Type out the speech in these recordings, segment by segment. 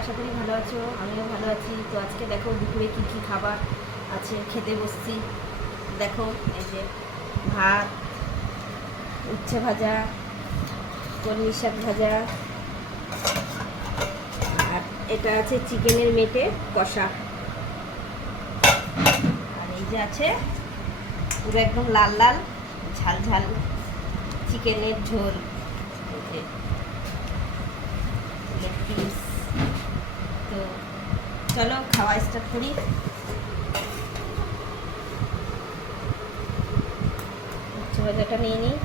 আশা করি ভালো আছো, আমিও ভালো আছি। তো আজকে দেখো দুপুরে কী কী খাবার আছে, খেতে বসছি। দেখো এই যে ভাত, উচ্ছে ভাজা, কলমি শাক ভাজা, আর এটা আছে চিকেনের মেটে কষা, আর এই যে আছে পুরো একদম লাল লাল ঝাল ঝাল চিকেনের ঝোল, এই যে লেগ পিস। তো চলো খাওয়া স্টার্ট করি। উচ্ছে ভাজাটা নিয়ে নিই।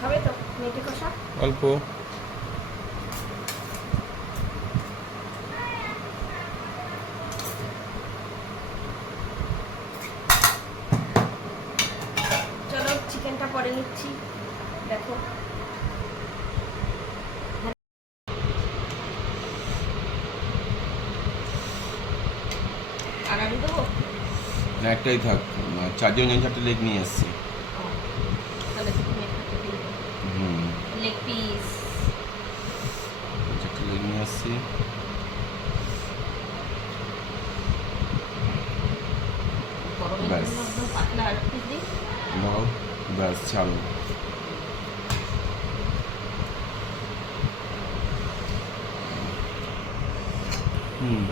খাবে তো মেটে কষা? অল্প। চলো চিকেনটা পরে নিচ্ছি। দেখো আর আলু দেবো? না, একটাই থাক। 4 জন 4টা লেগ নিয়ে এসছি। তাহলে তুমি একটাকে দিয়ে দাও। লেগ পিস 4টা লেগ নিয়ে এসছি। গরমের ব্যাস। জন্য একদম পাতলা আর পিস দিই। দাও, ব্যাস চালু। হুম।